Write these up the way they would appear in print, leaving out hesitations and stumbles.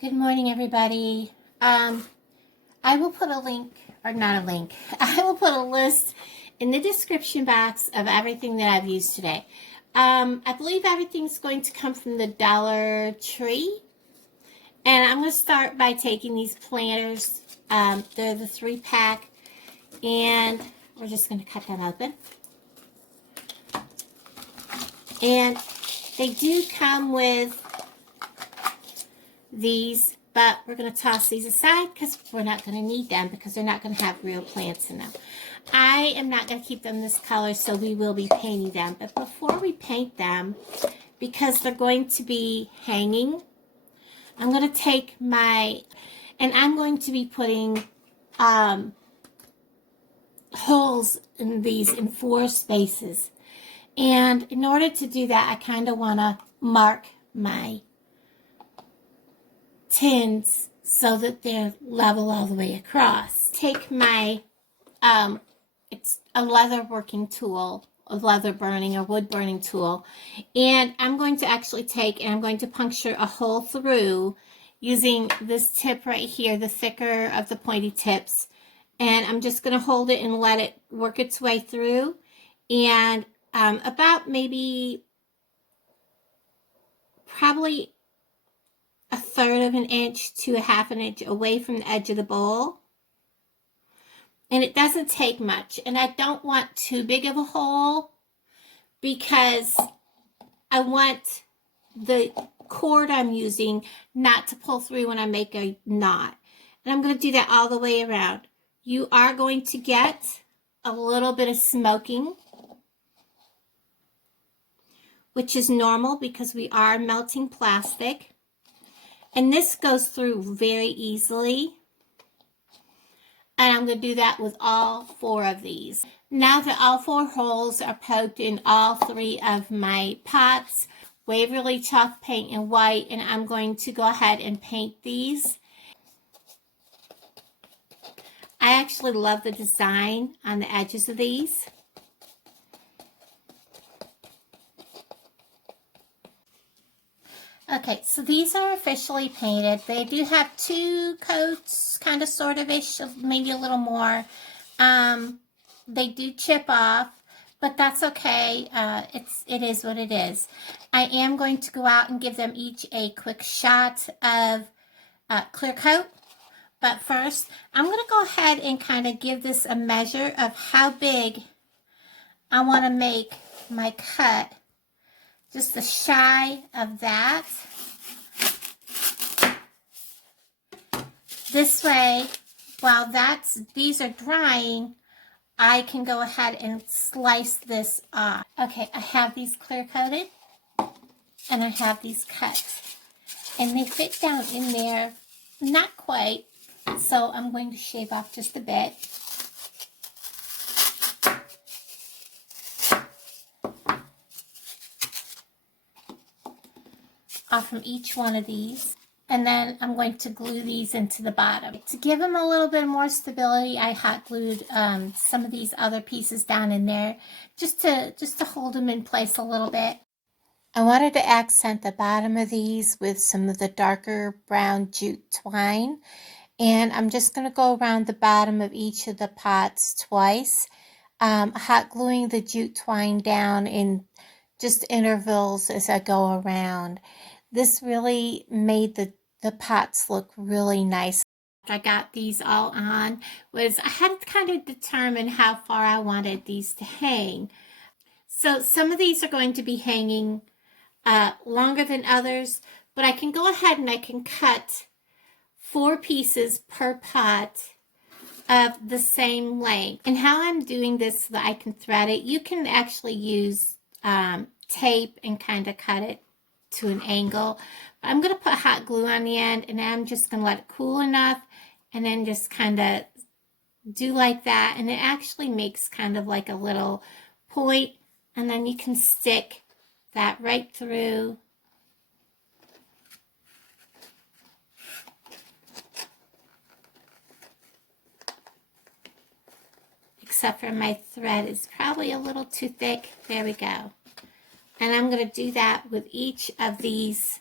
Good morning, everybody. I will put a link, or not a link, I will put a list in the description box of everything that I've used today. I believe everything's going to come from the Dollar Tree. And I'm going to start by taking these planters. They're the 3-pack. And we're just going to cut them open. And they do come with these, but we're going to toss these aside because we're not going to need them because they're not going to have real plants in them. I am not going to keep them this color, so we will be painting them. But before we paint them, because they're going to be hanging, I'm going to take and I'm going to be putting holes in these in 4 spaces. And in order to do that, I kind of want to mark my tins so that they're level all the way across. Take my, it's a leather working tool, a leather burning or wood burning tool, and I'm going to actually take and I'm going to puncture a hole through using this tip right here, the thicker of the pointy tips, and I'm just going to hold it and let it work its way through, and about maybe probably 1/3 of an inch to 1/2 an inch away from the edge of the bowl. And it doesn't take much. And I don't want too big of a hole because I want the cord I'm using not to pull through when I make a knot. And I'm going to do that all the way around. You are going to get a little bit of smoking, which is normal because we are melting plastic. And this goes through very easily. And I'm going to do that with all 4 of these. Now that all 4 holes are poked in all 3 of my pots, Waverly chalk paint in white, and I'm going to go ahead and paint these. I actually love the design on the edges of these. Okay, so these are officially painted. They do have 2 coats, kind of sort of-ish, maybe a little more. They do chip off, but that's okay. It is what it is. I am going to go out and give them each a quick shot of clear coat. But first, I'm going to go ahead and kind of give this a measure of how big I want to make my cut. Just a shy of that. This way, while these are drying, I can go ahead and slice this off. Okay, I have these clear coated and I have these cut. And they fit down in there, not quite, so I'm going to shave off just a bit. Off from each one of these, and then I'm going to glue these into the bottom. To give them a little bit more stability, I hot glued some of these other pieces down in there just to hold them in place a little bit. I wanted to accent the bottom of these with some of the darker brown jute twine, and I'm just going to go around the bottom of each of the pots twice, hot gluing the jute twine down in just intervals as I go around. This really made the pots look really nice. I got these all on was I had to kind of determine how far I wanted these to hang. So some of these are going to be hanging longer than others, but I can go ahead and I can cut 4 pieces per pot of the same length. And how I'm doing this so that I can thread it, you can actually use tape and kind of cut it to an angle. But I'm going to put hot glue on the end, and I'm just going to let it cool enough and then just kind of do like that, and it actually makes kind of like a little point, and then you can stick that right through. Except for my thread is probably a little too thick. There we go. And I'm going to do that with each of these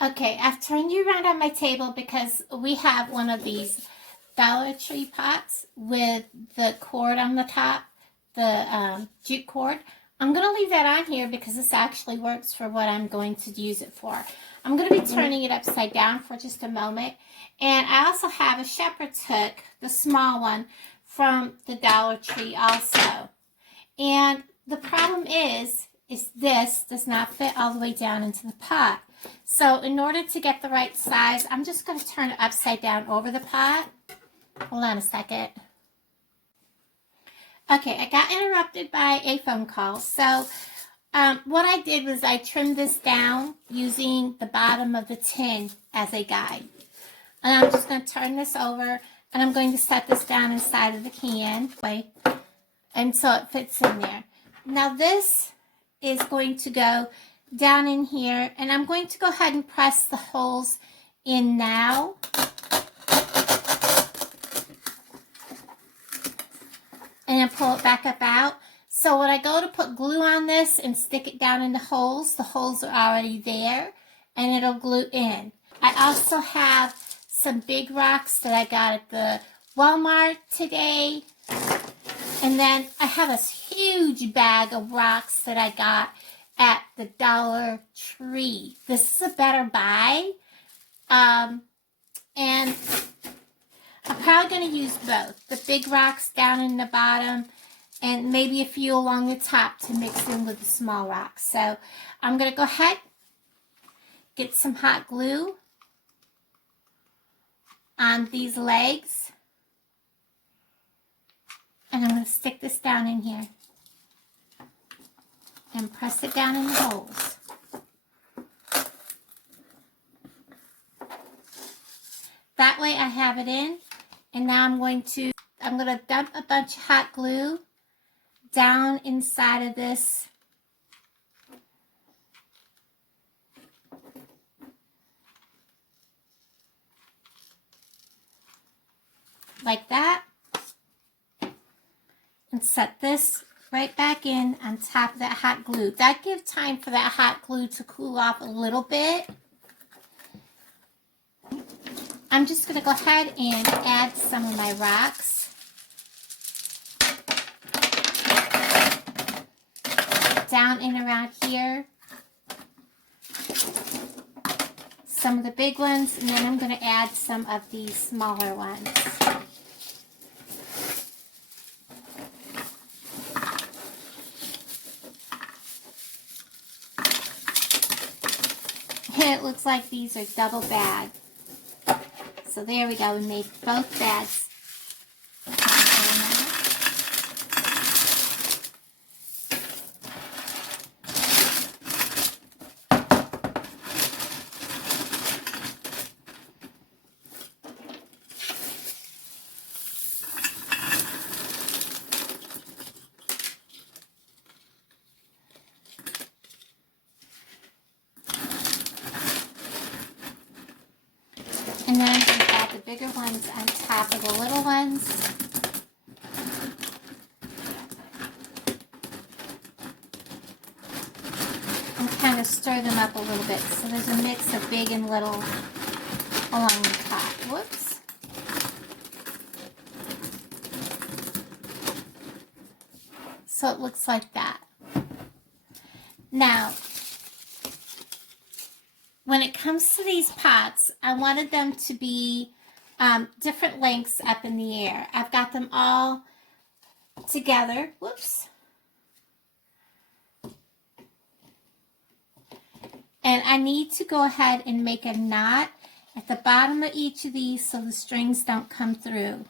Okay, I've turned you around on my table because we have one of these Dollar Tree pots with the cord on the top, the jute cord. I'm going to leave that on here because this actually works for what I'm going to use it for. I'm going to be turning it upside down for just a moment. And I also have a shepherd's hook, the small one, from the Dollar Tree also. And the problem is this does not fit all the way down into the pot. So in order to get the right size, I'm just going to turn it upside down over the pot. Hold on a second. Okay, I got interrupted by a phone call. So what I did was I trimmed this down using the bottom of the tin as a guide. And I'm just going to turn this over and I'm going to set this down inside of the can. And so it fits in there. Now this is going to go down in here, and I'm going to go ahead and press the holes in now. And then pull it back up out. So when I go to put glue on this and stick it down in the holes are already there, and it'll glue in. I also have some big rocks that I got at the Walmart today. And then I have a huge bag of rocks that I got at the Dollar Tree. This is a better buy. And I'm probably going to use both. The big rocks down in the bottom and maybe a few along the top to mix in with the small rocks. So I'm going to go ahead, get some hot glue on these legs. And I'm going to stick this down in here and press it down in the holes. That way I have it in. And now I'm going to dump a bunch of hot glue down inside of this. Like that. And set this right back in on top of that hot glue. That gives time for that hot glue to cool off a little bit. I'm just going to go ahead and add some of my rocks. Down and around here. Some of the big ones, and then I'm going to add some of these smaller ones. And it looks like these are double bagged. So there we go, we made both bags. And then I'm going to add the bigger ones on top of the little ones. And kind of stir them up a little bit. So there's a mix of big and little along the top. Whoops. So it looks like that. Now, when it comes to these pots, I wanted them to be different lengths up in the air. I've got them all together. Whoops. And I need to go ahead and make a knot at the bottom of each of these so the strings don't come through.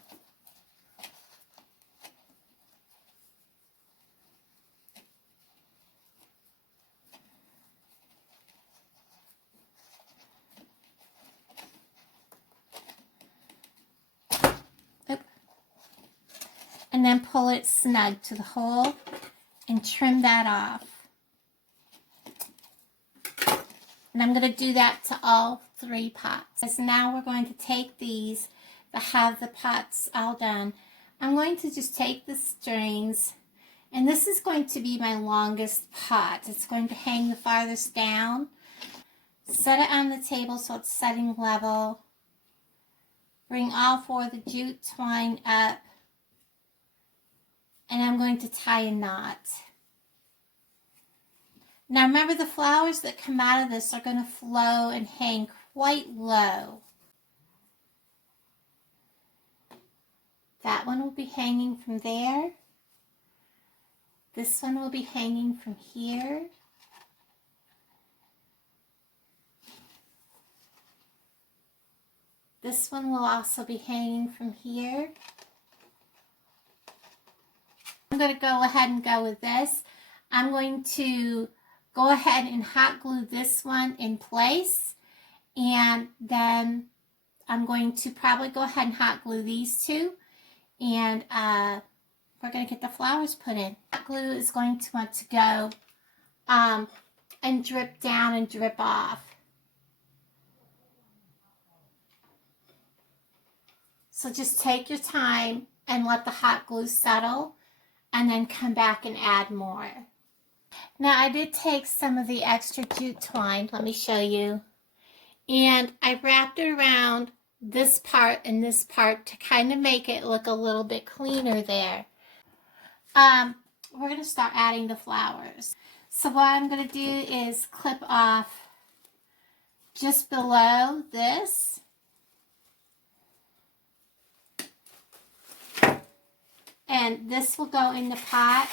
And then pull it snug to the hole and trim that off. And I'm going to do that to all 3 pots. So now we're going to take these that have the pots all done. I'm going to just take the strings, and this is going to be my longest pot. It's going to hang the farthest down. set it on the table so it's setting level. Bring all four of the jute twine up. And I'm going to tie a knot. Now remember, the flowers that come out of this are going to flow and hang quite low. That one will be hanging from there. This one will be hanging from here. This one will also be hanging from here. I'm going to go ahead and go with this. I'm going to go ahead and hot glue this one in place. And then I'm going to probably go ahead and hot glue these two. And we're going to get the flowers put in. Hot glue is going to want to go and drip down and drip off. So just take your time and let the hot glue settle, and then come back and add more. Now I did take some of the extra jute twine, let me show you, and I wrapped it around this part and this part to kind of make it look a little bit cleaner there. We're going to start adding the flowers. So what I'm going to do is clip off just below this. And this will go in the pot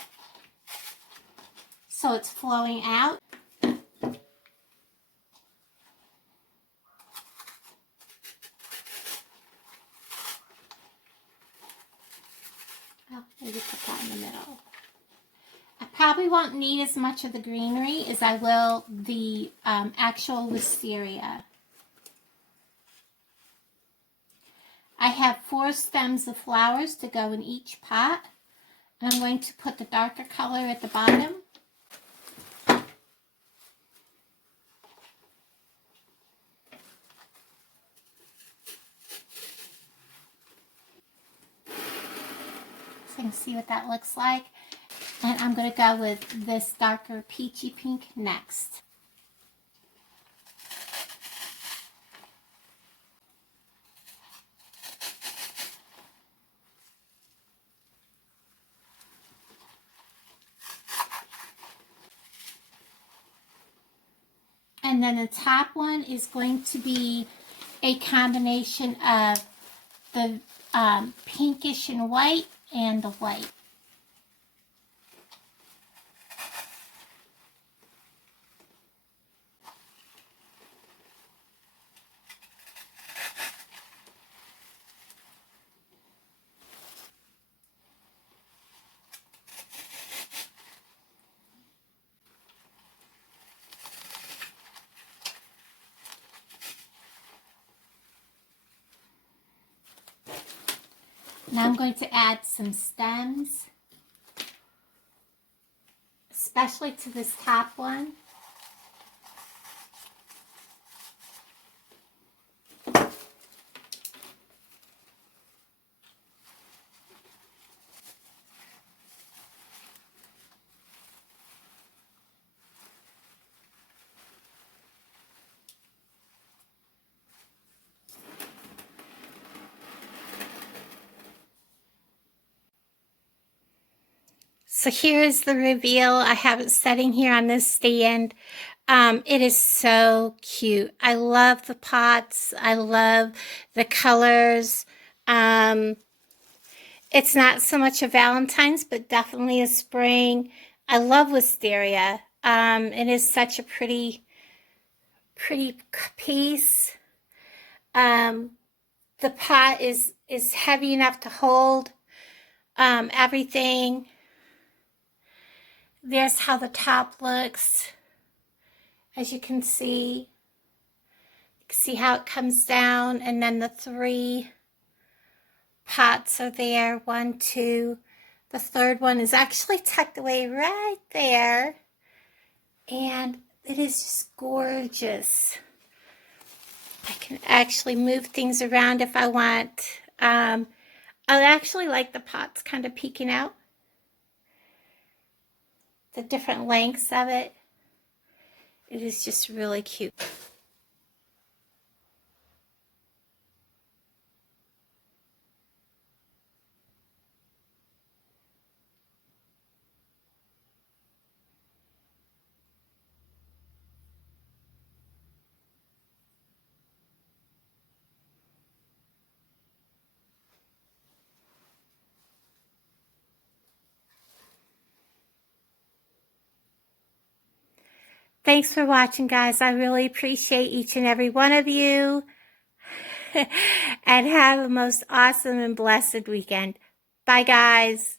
so it's flowing out. Oh, maybe put that in the middle. I probably won't need as much of the greenery as I will the actual wisteria. I have 4 stems of flowers to go in each pot. And I'm going to put the darker color at the bottom. So you can see what that looks like. And I'm going to go with this darker peachy pink next. And then the top one is going to be a combination of the pinkish and white and the white. Now I'm going to add some stems, especially to this top one. So here is the reveal. I have it setting here on this stand. It is so cute. I love the pots. I love the colors. It's not so much a Valentine's, but definitely a spring. I love wisteria. It is such a pretty piece. The pot is heavy enough to hold everything. There's how the top looks. As you can see how it comes down, and then the 3 pots are there. 1, 2. The third one is actually tucked away right there, and it is just gorgeous. I can actually move things around if I want. I actually like the pots kind of peeking out. The different lengths of it. It is just really cute. Thanks for watching, guys. I really appreciate each and every one of you. And have a most awesome and blessed weekend. Bye, guys.